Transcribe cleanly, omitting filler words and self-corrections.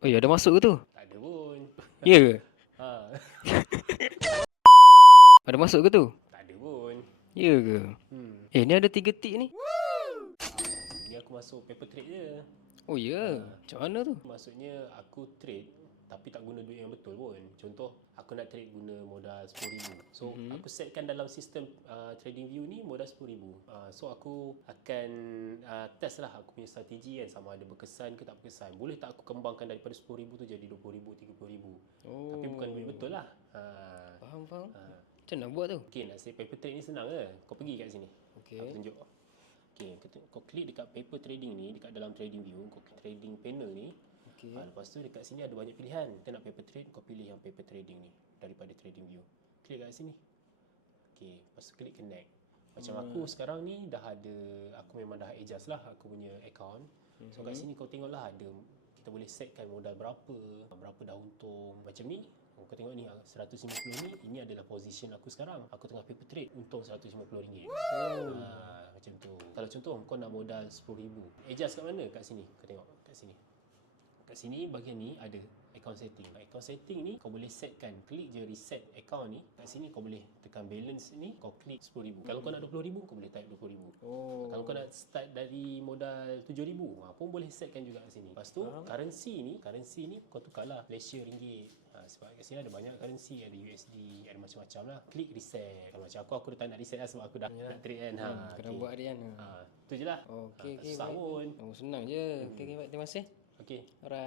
Oh ya, dah masuk ke tu? Tak ada pun. Ya ke? Ha, Ada masuk ke tu? tak ada pun. Ya ke? Ni ada 3 tik ni. Ni aku masuk paper trade je. Oh ya, macam mana tu? Maksudnya aku trade tapi tak guna duit yang betul pun. Contoh, aku nak trade guna modal RM10,000. So, aku setkan dalam sistem trading view ni modal RM10,000. So, aku akan test lah aku punya strategi kan, sama ada berkesan ke tak berkesan. Boleh tak aku kembangkan daripada RM10,000 tu jadi RM20,000, RM30,000. Tapi bukan duit betul lah. Faham. Macam nak buat tu? Okay, nak set paper trade ni senang ke? Kau pergi kat sini. Okey. Aku tunjuk. Okay, kau klik dekat paper trading ni, dekat dalam trading view, kau klik trading panel ni. Okey. Lepas tu dekat sini ada banyak pilihan. Kita nak paper trade, kau pilih yang paper trading ni daripada trading view. Klik kat sini. Okay, lepas tu klik connect. Macam aku sekarang ni dah ada, aku memang dah adjust lah aku punya account. So kat sini kau tengok lah ada, kita boleh setkan modal berapa dah untung. Macam ni, kau tengok ni 150 ni, ini adalah position aku sekarang. Aku tengah paper trade, untung RM150. Macam tu. Kalau contoh kau nak modal RM10,000, adjust kat mana? Kat sini. Kau tengok kat sini. Kat sini bahagian ni ada account setting. Account setting ni kau boleh setkan, klik je reset account ni. Kat sini kau boleh tekan balance ni, kau klik RM10,000. Kalau kau nak RM20,000, kau boleh type RM20,000. Kalau kau nak start dari modal RM7,000, pun boleh setkan juga kat sini. Lepas tu currency ni kau tukarlah Malaysia ringgit. Sebab kat sini ada banyak currency, ada USD, ada macam-macam lah. Klik reset. Kalau macam aku dah tak nak reset lah sebab aku dah nak trade kan. Kena buat dia kan. Tu je lah. Okey, Susah pun. Oh, senang je. Okey, terima kasih. Okay. Alright.